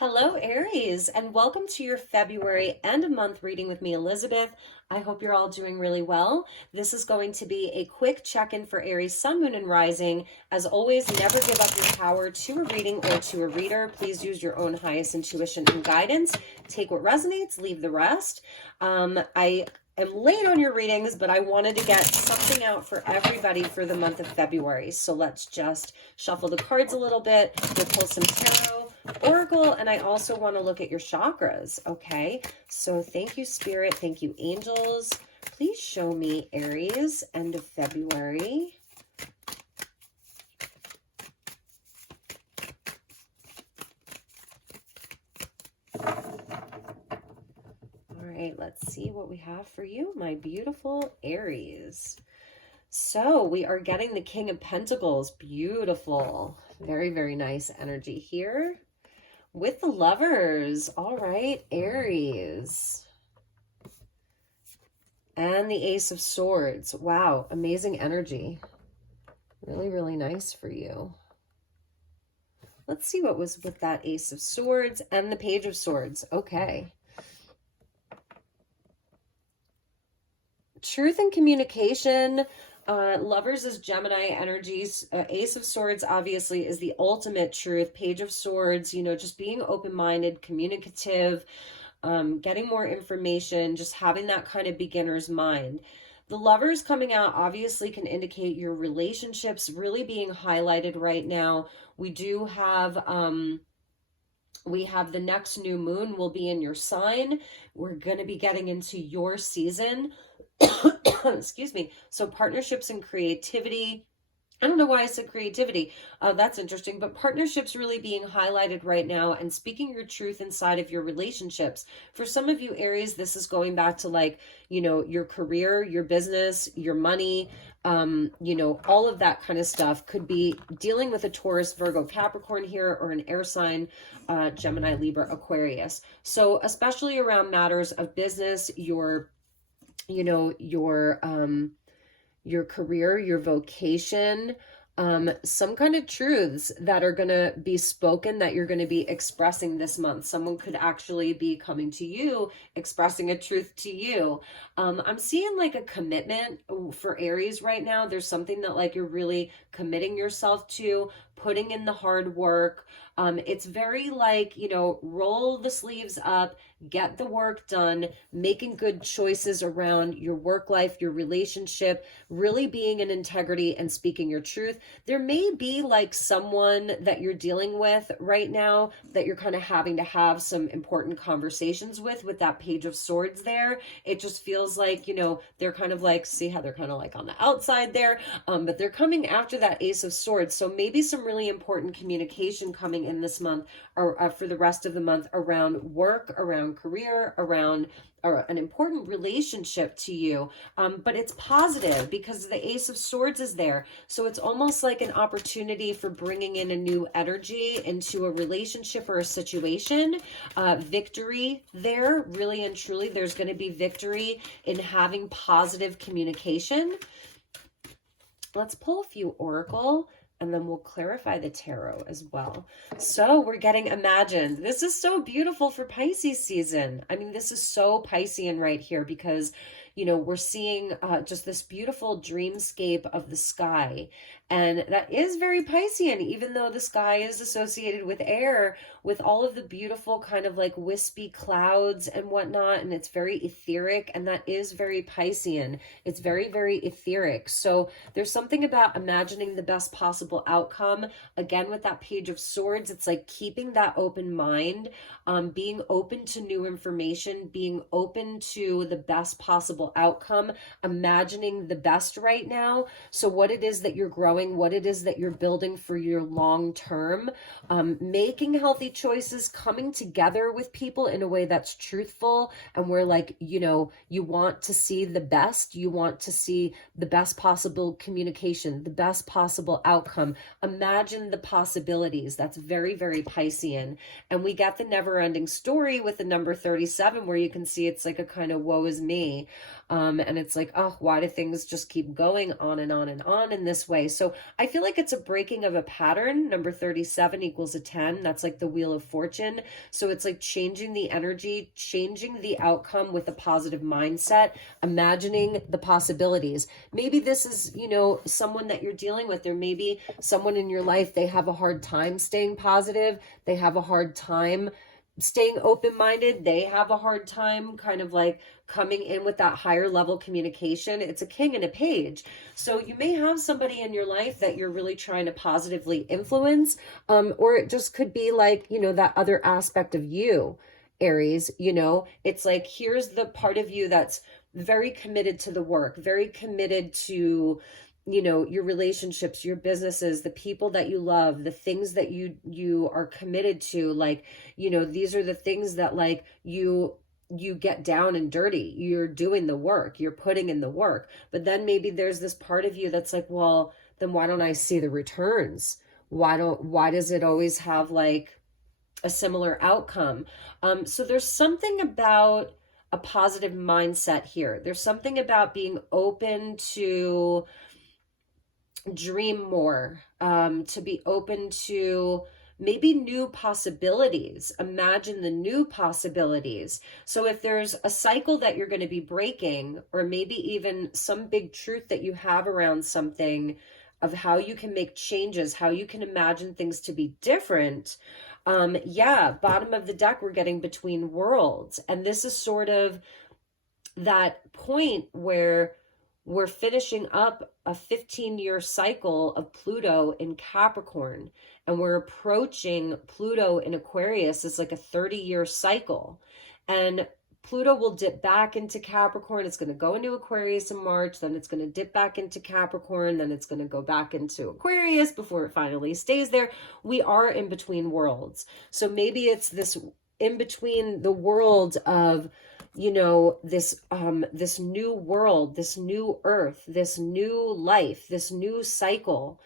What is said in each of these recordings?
Hello, Aries, and welcome to your February end of month reading with me, Elizabeth. I hope you're all doing really well. This is going to be a quick check-in for Aries, Sun, Moon, and Rising. As always, never give up your power to a reading or to a reader. Please use your own highest intuition and guidance. Take what resonates, leave the rest. I am late on your readings, but I wanted to get something out for everybody for the month of February. So let's just shuffle the cards a little bit. We'll pull some tarot, oracle, and I also want to look at your chakras. Okay, so thank you, Spirit. Thank you, angels. Please show me Aries, end of February. All right, let's see what we have for you, my beautiful Aries. So we are getting the King of Pentacles. Beautiful. Very, very nice energy here. With the Lovers. All right, Aries. And the Ace of Swords. Wow, amazing energy. Really, really nice for you. Let's see what was with that Ace of Swords and the Page of Swords. Okay. Truth and communication. Lovers is Gemini energies. Ace of Swords obviously is the ultimate truth. Page of Swords, you know, just being open-minded, communicative, getting more information, just having that kind of beginner's mind. The Lovers coming out obviously can indicate your relationships really being highlighted right now. We do have the next new moon will be in your sign. We're going to be getting into your season. Excuse me. So partnerships and creativity. I don't know why I said creativity. That's interesting. But partnerships really being highlighted right now and speaking your truth inside of your relationships. For some of you, Aries, this is going back to, like, you know, your career, your business, your money, you know, all of that kind of stuff. Could be dealing with a Taurus, Virgo, Capricorn here, or an air sign, Gemini, Libra, Aquarius. So especially around matters of business, your career, your vocation, some kind of truths that are going to be spoken that you're going to be expressing this month. Someone could actually be coming to you, expressing a truth to you. I'm seeing like a commitment for Aries right now. There's something that, like, you're really committing yourself to, putting in the hard work. It's very like, you know, roll the sleeves up, get the work done, making good choices around your work life, your relationship, really being in integrity and speaking your truth. There may be like someone that you're dealing with right now that you're kind of having to have some important conversations with that Page of Swords there. It just feels like, you know, they're kind of like, see how they're kind of like on the outside there, but they're coming after that Ace of Swords. So maybe some really important communication coming in this month, or for the rest of the month, around work, around career, around an important relationship to you. But it's positive because the Ace of Swords is there. So it's almost like an opportunity for bringing in a new energy into a relationship or a situation. Victory there, really and truly, there's going to be victory in having positive communication. Let's pull a few oracle, and then we'll clarify the tarot as well. So we're getting imagined. This is so beautiful for Pisces season. I mean, this is so Piscean right here because, you know, we're seeing just this beautiful dreamscape of the sky. And that is very Piscean, even though the sky is associated with air, with all of the beautiful kind of like wispy clouds and whatnot. And it's very etheric, and that is very Piscean. It's very, very etheric. So there's something about imagining the best possible outcome. Again, with that Page of Swords, it's like keeping that open mind, being open to new information, being open to the best possible outcome, imagining the best right now. So what it is that you're growing, what it is that you're building for your long term, making healthy choices, coming together with people in a way that's truthful, and where, like, you know, you want to see the best, you want to see the best possible communication, the best possible outcome. Imagine the possibilities. That's very, very Piscean. And we get the never ending story with the number 37, where you can see it's like a kind of woe is me. And it's like, oh, why do things just keep going on and on and on in this way? So I feel like it's a breaking of a pattern. Number 37 equals a 10. That's like the Wheel of Fortune. So it's like changing the energy, changing the outcome with a positive mindset, imagining the possibilities. Maybe this is, you know, someone that you're dealing with. There may be someone in your life, they have a hard time staying positive. They have a hard time staying open-minded. They have a hard time kind of like coming in with that higher level communication. It's a king and a page. So you may have somebody in your life that you're really trying to positively influence, or it just could be like, you know, that other aspect of you, Aries. You know, it's like, here's the part of you that's very committed to the work, very committed to, you know, your relationships, your businesses, the people that you love, the things that you are committed to. Like, you know, these are the things that like you get down and dirty. You're doing the work, you're putting in the work. But then maybe there's this part of you that's like, well, then why don't I see the returns? Why does it always have like a similar outcome? So there's something about a positive mindset here. There's something about being open to dream more, to be open to maybe new possibilities. Imagine the new possibilities. So if there's a cycle that you're going to be breaking, or maybe even some big truth that you have around something of how you can make changes, how you can imagine things to be different. Yeah, bottom of the deck, we're getting between worlds. And this is sort of that point where we're finishing up a 15-year cycle of Pluto in Capricorn, and we're approaching Pluto in Aquarius. It's like a 30-year cycle. And Pluto will dip back into Capricorn. It's going to go into Aquarius in March. Then it's going to dip back into Capricorn. Then it's going to go back into Aquarius before it finally stays there. We are in between worlds. So maybe it's this in between the world of, you know, this new world, this new earth, this new life, this new cycle,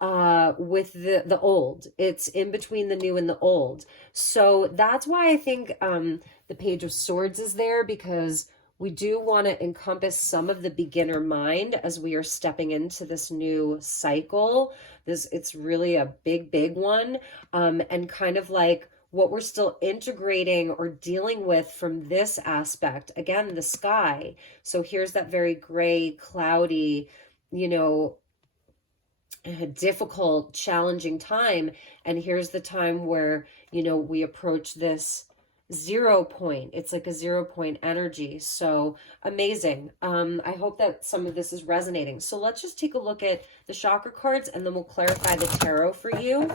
with the old. It's in between the new and the old. So that's why I think the Page of Swords is there, because we do want to encompass some of the beginner mind as we are stepping into this new cycle. It's really a big one, and kind of like what we're still integrating or dealing with from this aspect. Again, the sky. So here's that very gray, cloudy, you know, difficult, challenging time. And here's the time where, you know, we approach this 0 point. It's like a 0 point energy. So amazing. I hope that some of this is resonating. So let's just take a look at the chakra cards, and then we'll clarify the tarot for you.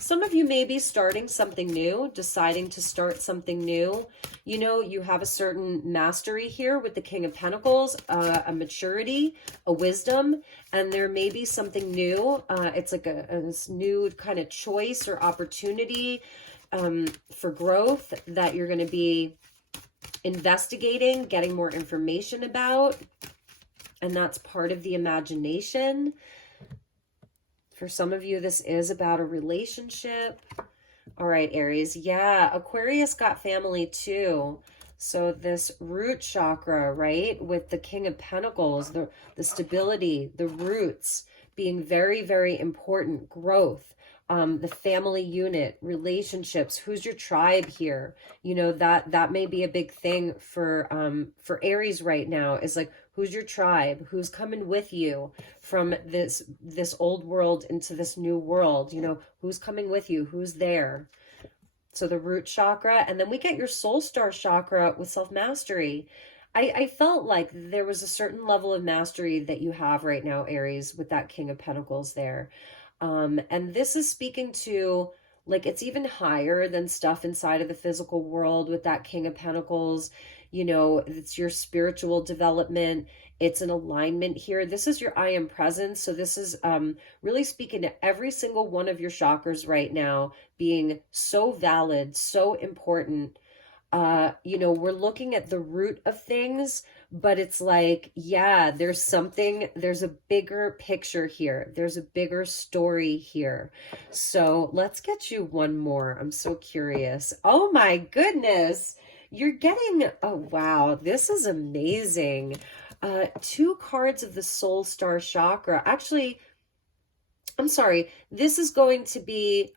Some of you may be starting something new, deciding to start something new. You know, you have a certain mastery here with the King of Pentacles, a maturity, a wisdom, and there may be something new. It's like a new kind of choice or opportunity for growth that you're going to be investigating, getting more information about, and that's part of the imagination. For some of you, this is about a relationship. All right, Aries. Yeah, Aquarius got family too. So this root chakra, right, with the King of Pentacles, the stability, the roots being very important, growth, the family unit, relationships. Who's your tribe here? You know, that may be a big thing for Aries right now, is like, who's your tribe? Who's coming with you from this old world into this new world? You know, who's coming with you? Who's there? So the root chakra, and then we get your soul star chakra with self-mastery. I felt like there was a certain level of mastery that you have right now, Aries, with that King of Pentacles there. And this is speaking to, like, it's even higher than stuff inside of the physical world with that King of Pentacles. You know, it's your spiritual development. It's an alignment here. This is your I am presence. So this is really speaking to every single one of your chakras right now being so valid, so important. You know, we're looking at the root of things, but it's like, yeah, there's something, there's a bigger picture here. There's a bigger story here. So let's get you one more. I'm so curious. Oh my goodness. You're getting, oh wow, this is amazing. Two cards of the Soul Star Chakra. Actually, I'm sorry, this is going to be,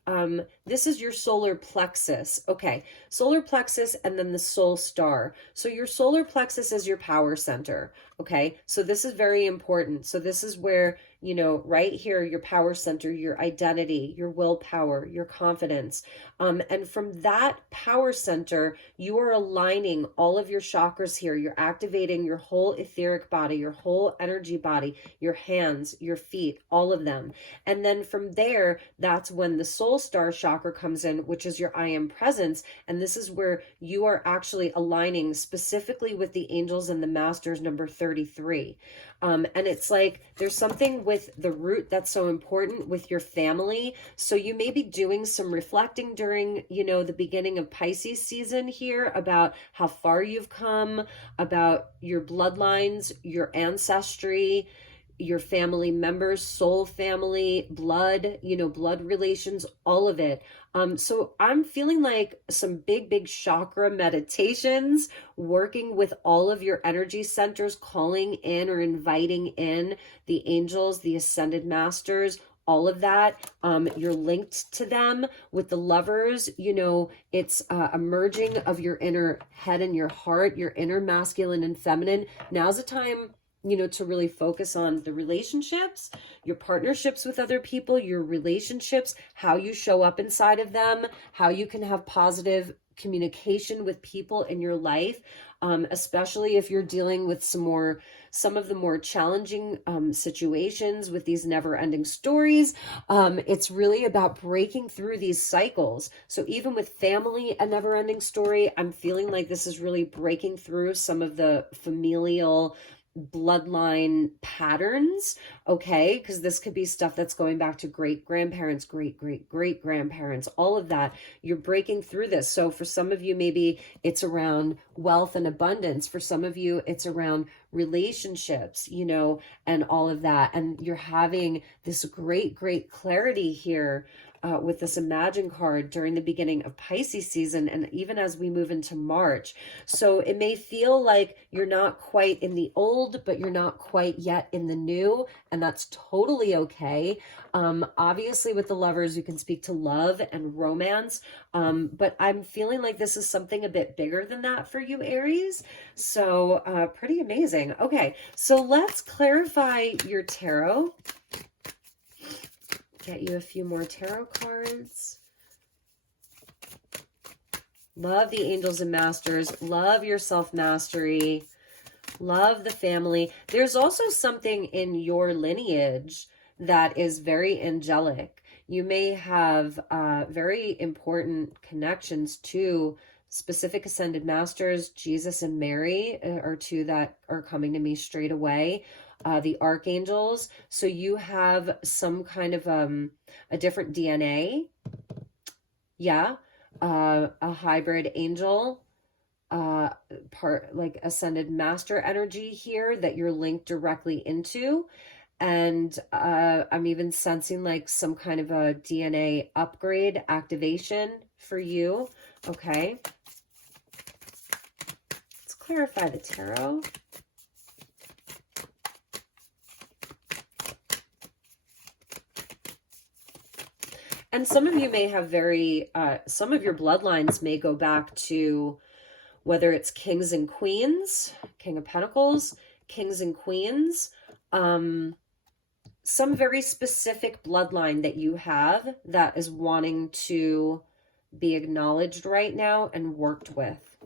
this is your solar plexus. Okay, solar plexus and then the soul star. So your solar plexus is your power center. Okay, so this is very important. So this is where, you know, right here, your power center, your identity, your willpower, your confidence. And from that power center, you are aligning all of your chakras here. You're activating your whole etheric body, your whole energy body, your hands, your feet, all of them. And then from there, that's when the soul star chakra comes in, which is your I am presence. And this is where you are actually aligning specifically with the angels and the masters, number 33. And it's like there's something with the root that's so important with your family. So you may be doing some reflecting during, you know, the beginning of Pisces season here about how far you've come, about your bloodlines, your ancestry, your family members, soul family, blood, you know, blood relations, all of it. So I'm feeling like some big chakra meditations, working with all of your energy centers, calling in or inviting in the angels, the ascended masters, all of that. You're linked to them. With the lovers, you know, it's a merging of your inner head and your heart, your inner masculine and feminine. Now's the time, you know, to really focus on the relationships, your partnerships with other people, your relationships, how you show up inside of them, how you can have positive communication with people in your life, especially if you're dealing with some of the more challenging situations with these never-ending stories. It's really about breaking through these cycles. So even with family, a never-ending story, I'm feeling like this is really breaking through some of the familial bloodline patterns, okay? Because this could be stuff that's going back to great grandparents, great grandparents, all of that. You're breaking through this. So for some of you, maybe it's around wealth and abundance. For some of you, it's around relationships, you know, and all of that. And you're having this great clarity here with this Imagine card during the beginning of Pisces season, and even as we move into March. So it may feel like you're not quite in the old, but you're not quite yet in the new, and that's totally okay. Obviously with the lovers, you can speak to love and romance, but I'm feeling like this is something a bit bigger than that for you, Aries. So pretty amazing. Okay, so let's clarify your tarot. Get you a few more tarot cards. Love the angels and masters. Love your self-mastery. Love the family. There's also something in your lineage that is very angelic. You may have very important connections to specific ascended masters. Jesus and Mary are two that are coming to me straight away. The archangels. So you have some kind of a different DNA. Yeah. A hybrid angel, part like ascended master energy here that you're linked directly into. And I'm even sensing like some kind of a DNA upgrade activation for you. Okay. Let's clarify the tarot. And some of you may have some of your bloodlines may go back to whether it's kings and queens, King of Pentacles, kings and queens, some very specific bloodline that you have that is wanting to be acknowledged right now and worked with.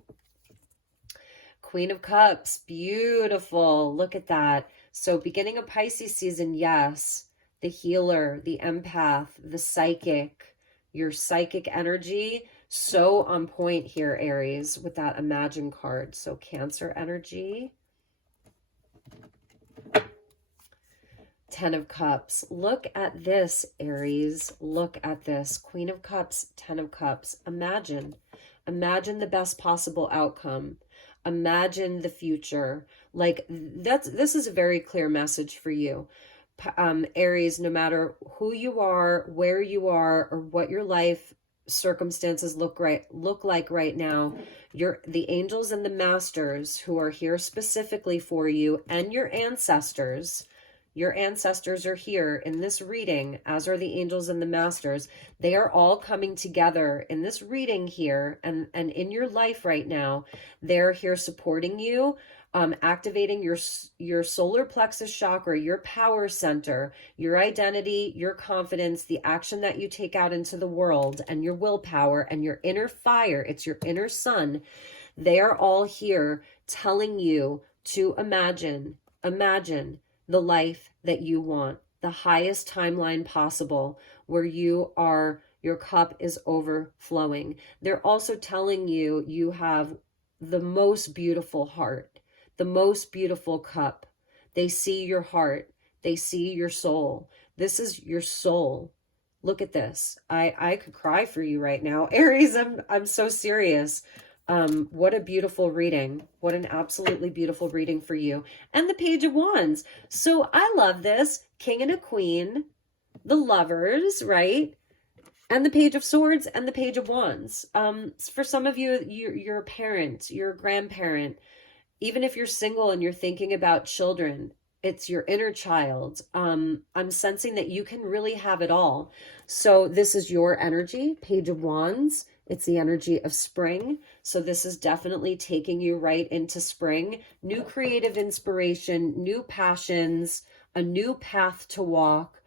Queen of Cups, beautiful. Look at that. So beginning of Pisces season, yes. The healer, the empath, the psychic, your psychic energy, so on point here, Aries, with that Imagine card. So Cancer energy. 10 of Cups. Look at this, Aries. Look at this. Queen of Cups, 10 of Cups. Imagine. Imagine the best possible outcome. Imagine the future. Like this is a very clear message for you. Aries, no matter who you are, where you are, or what your life circumstances look like right now, the angels and the masters who are here specifically for you, and your ancestors are here in this reading, as are the angels and the masters. They are all coming together in this reading here, and in your life right now. They're here supporting you, activating your solar plexus chakra, your power center, your identity, your confidence, the action that you take out into the world, and your willpower and your inner fire. It's your inner sun. They are all here telling you to imagine the life that you want, the highest timeline possible, where your cup is overflowing. They're also telling you you have the most beautiful heart, the most beautiful cup. They see your heart. They see your soul. This is your soul. Look at this. I could cry for you right now. Aries, I'm so serious. What a beautiful reading. What an absolutely beautiful reading for you. And the Page of Wands. So I love this. King and a Queen, the Lovers, right? And the Page of Swords and the Page of Wands. For some of you, you're a parent, you're a grandparent. Even if you're single and you're thinking about children, it's your inner child. I'm sensing that you can really have it all. So this is your energy, Page of Wands. It's the energy of spring. So this is definitely taking you right into spring. New creative inspiration, new passions, a new path to walk.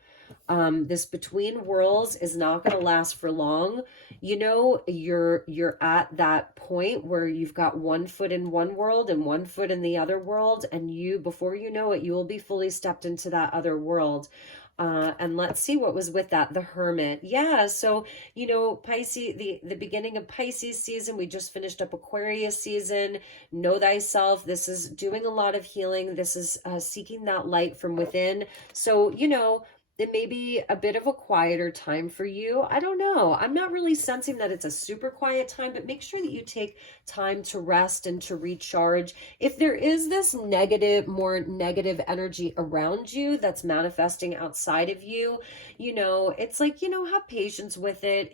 This between worlds is not going to last for long. You know, you're at that point where you've got one foot in one world and one foot in the other world, and before you know it, you will be fully stepped into that other world. And let's see what was with that. The Hermit. Yeah. So, you know, Pisces, the beginning of Pisces season, we just finished up Aquarius season. Know thyself. This is doing a lot of healing. This is seeking that light from within. So, you know, it may be a bit of a quieter time for you. I don't know. I'm not really sensing that it's a super quiet time, but make sure that you take time to rest and to recharge. If there is this more negative energy around you that's manifesting outside of you, you know, it's like, you know, have patience with it.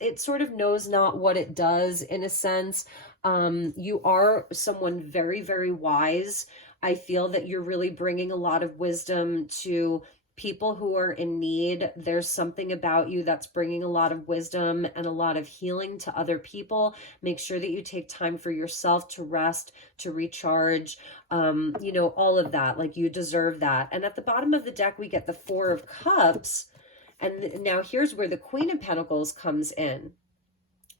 It sort of knows not what it does, in a sense. You are someone very, very wise. I feel that you're really bringing a lot of wisdom to people who are in need. There's something about you that's bringing a lot of wisdom and a lot of healing to other people. Make sure that you take time for yourself to rest, to recharge, you know, all of that. Like, you deserve that. And at the bottom of the deck, we get the Four of Cups. And now here's where the Queen of Pentacles comes in.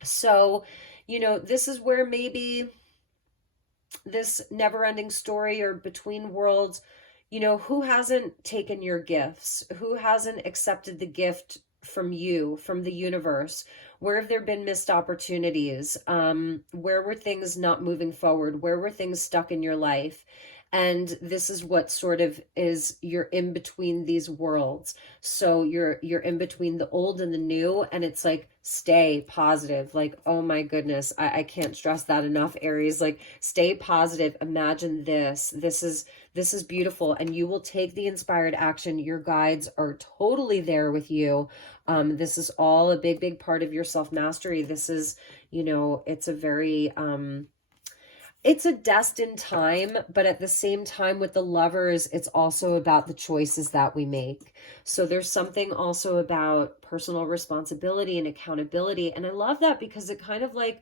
So, you know, this is where maybe this never-ending story or between worlds, you know, who hasn't taken your gifts? Who hasn't accepted the gift from you, from the universe? Where have there been missed opportunities? Where were things not moving forward? Where were things stuck in your life? And this is what sort of is, you're in between these worlds. So you're in between the old and the new, and it's like, stay positive. Like, oh my goodness, I can't stress that enough, Aries. Like, stay positive. Imagine this. This is beautiful, and you will take the inspired action. Your guides are totally there with you. This is all a big, big part of your self-mastery. This is, you know, it's a very, it's a destined time, but at the same time with the Lovers, it's also about the choices that we make. So there's something also about personal responsibility and accountability. And I love that, because it kind of like,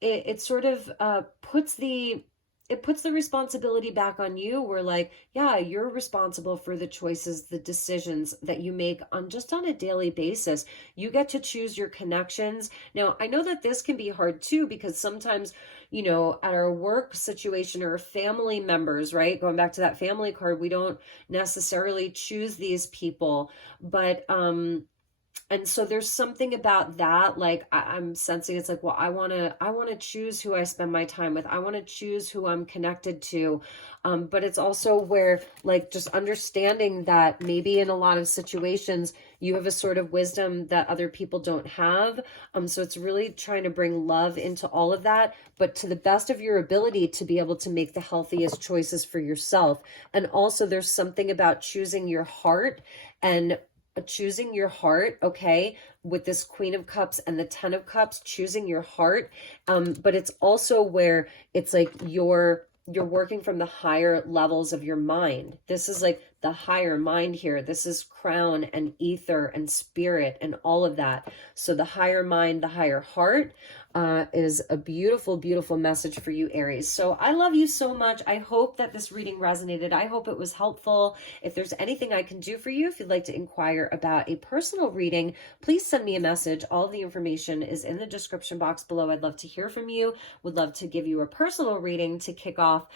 it sort of puts the responsibility back on you. We're like, yeah, you're responsible for the choices, the decisions that you make on a daily basis. You get to choose your connections. Now, I know that this can be hard too, because sometimes, you know, at our work situation or family members, right? Going back to that family card, we don't necessarily choose these people, but And so there's something about that, like I'm sensing it's like, well, I want to choose who I spend my time with. I want to choose who I'm connected to. But it's also where, like, just understanding that maybe in a lot of situations you have a sort of wisdom that other people don't have. So it's really trying to bring love into all of that, but to the best of your ability to be able to make the healthiest choices for yourself. And also there's something about choosing your heart and choosing your heart, okay, with this Queen of Cups and the Ten of Cups, choosing your heart. But it's also where it's like you're working from the higher levels of your mind. This is like the higher mind here. This is crown and ether and spirit and all of that. So the higher mind, the higher heart, is a beautiful, beautiful message for you, Aries. So I love you so much. I hope that this reading resonated. I hope it was helpful. If there's anything I can do for you, if you'd like to inquire about a personal reading, please send me a message. All of the information is in the description box below. I'd love to hear from you. Would love to give you a personal reading to kick off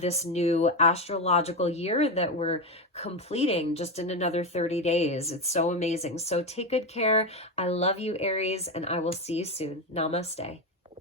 this new astrological year that we're completing just in another 30 days. It's so amazing. So take good care. I love you, Aries, and I will see you soon. Namaste.